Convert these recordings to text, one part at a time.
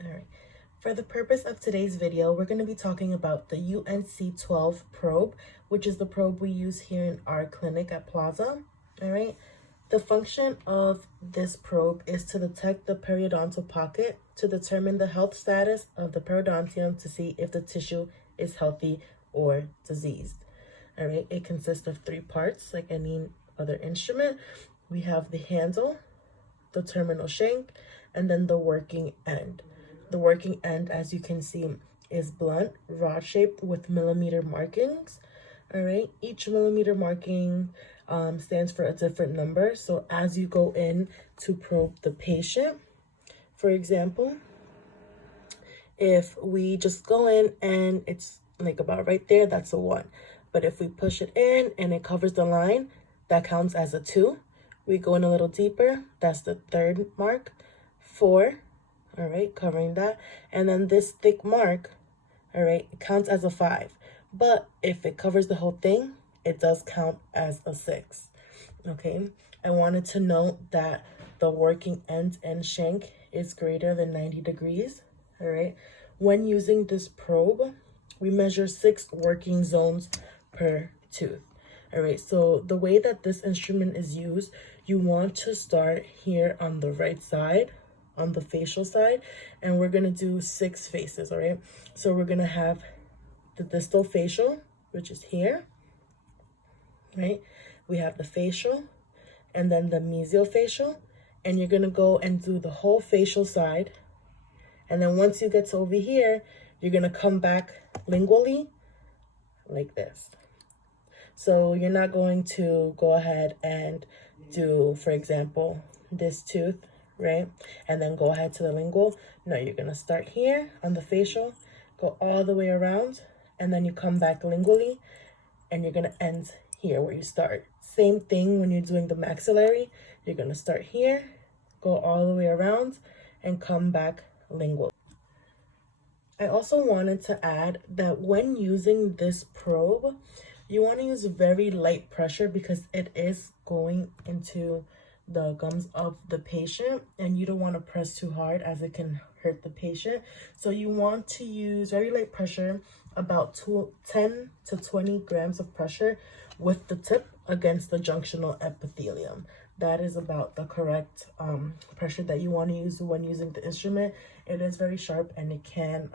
All right. For the purpose of today's video, we're going to be talking about the UNC 12 probe, which is the probe we use here in our clinic at Plaza. All right. The function of this probe is to detect the periodontal pocket to determine the health status of the periodontium to see if the tissue is healthy or diseased. All right. It consists of 3 parts, like any other instrument. We have the handle, the terminal shank, and then the working end. The working end, as you can see, is blunt, rod-shaped with millimeter markings. All right, each millimeter marking stands for a different number. So as you go in to probe the patient, for example, if we just go in and it's like about right there, that's a 1. But if we push it in and it covers the line, that counts as a 2. We go in a little deeper, that's the 3rd mark. 4, all right, covering that. And then this thick mark, all right, it counts as a 5. But if it covers the whole thing, it does count as a 6, okay? I wanted to note that the working end and shank is greater than 90 degrees, all right? When using this probe, we measure 6 working zones per tooth. All right, so the way that this instrument is used, you want to start here on the right side, on the facial side, and we're gonna do 6 faces, all right? So we're gonna have the distal facial, which is here, right? We have the facial, and then the mesial facial, and you're gonna go and do the whole facial side. And then once you get to over here, you're gonna come back lingually like this. So you're not going to go ahead and do, for example, this tooth, right? And then go ahead to the lingual. No, you're gonna start here on the facial, go all the way around, and then you come back lingually, and you're gonna end here where you start. Same thing when you're doing the maxillary. You're gonna start here, go all the way around, and come back lingual. I also wanted to add that when using this probe, you want to use very light pressure because it is going into the gums of the patient, and you don't want to press too hard as it can hurt the patient. So you want to use very light pressure, about 10 to 20 grams of pressure with the tip against the junctional epithelium. That is about the correct pressure that you want to use when using the instrument. It is very sharp and it can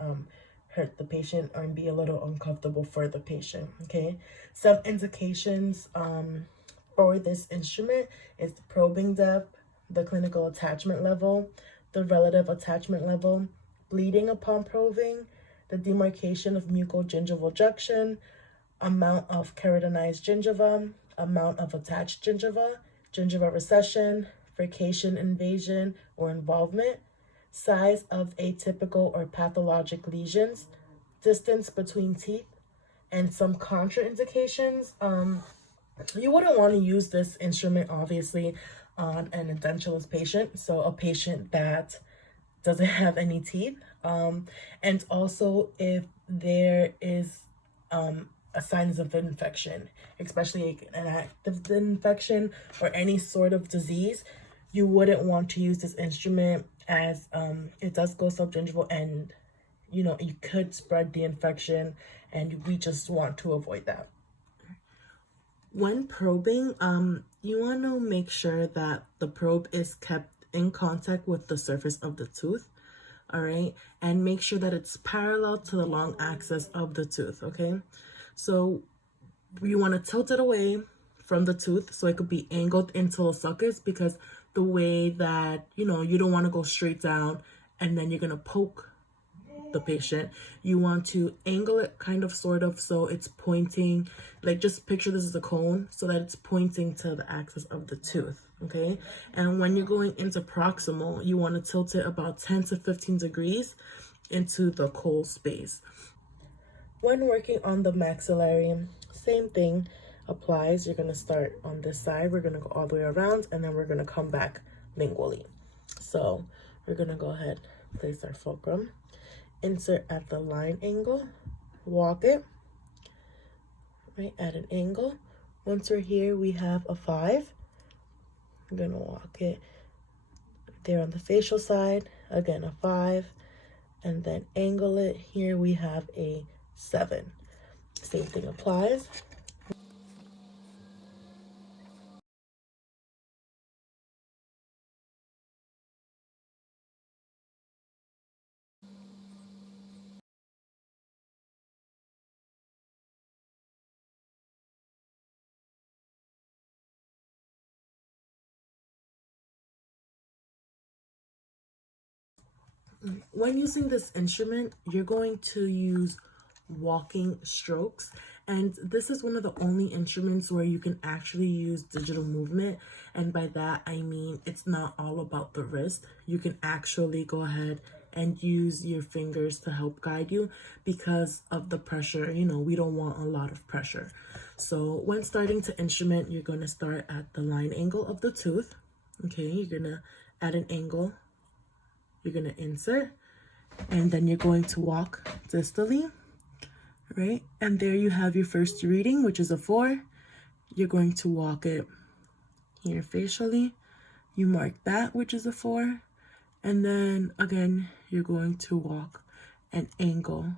hurt the patient or be a little uncomfortable for the patient, okay? Some indications for this instrument is the probing depth, the clinical attachment level, the relative attachment level, bleeding upon probing, the demarcation of mucogingival junction, amount of keratinized gingiva, amount of attached gingiva, gingiva recession, frication invasion or involvement, size of atypical or pathologic lesions, distance between teeth, and some contraindications. You wouldn't want to use this instrument, obviously, on an edentulous patient, so a patient that doesn't have any teeth. And also if there is signs of infection, especially an active infection or any sort of disease, you wouldn't want to use this instrument as it does go subgingival, and you know, you could spread the infection, and we just want to avoid that. When probing, you want to make sure that the probe is kept in contact with the surface of the tooth, all right? And make sure that it's parallel to the long axis of the tooth, okay? So you want to tilt it away from the tooth so it could be angled into the sulcus, because the way that, you know, you don't want to go straight down and then you're going to poke the patient. You want to angle it kind of sort of so it's pointing, like just picture this as a cone so that it's pointing to the axis of the tooth, okay? And when you're going into proximal, you want to tilt it about 10 to 15 degrees into the cold space. When working on the maxillary, same thing applies. You're going to start on this side, we're going to go all the way around, and then we're going to come back lingually. So we're going to go ahead, place our fulcrum, insert at the line angle, walk it right at an angle. Once we're here, we have a 5. I'm gonna walk it there on the facial side, again a 5, and then angle it. Here we have a 7. Same thing applies. When using this instrument, you're going to use walking strokes, and this is one of the only instruments where you can actually use digital movement. And by that I mean it's not all about the wrist. You can actually go ahead and use your fingers to help guide you because of the pressure. You know, we don't want a lot of pressure. So when starting to instrument, you're going to start at the line angle of the tooth. Okay, you're going to add an angle, you're going to insert, and then you're going to walk distally, right? And there you have your first reading, which is a 4. You're going to walk it here facially. You mark that, which is a 4. And then again, you're going to walk an angle.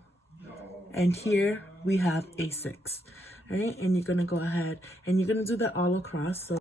And here we have a 6, right? And you're going to go ahead and you're going to do that all across. So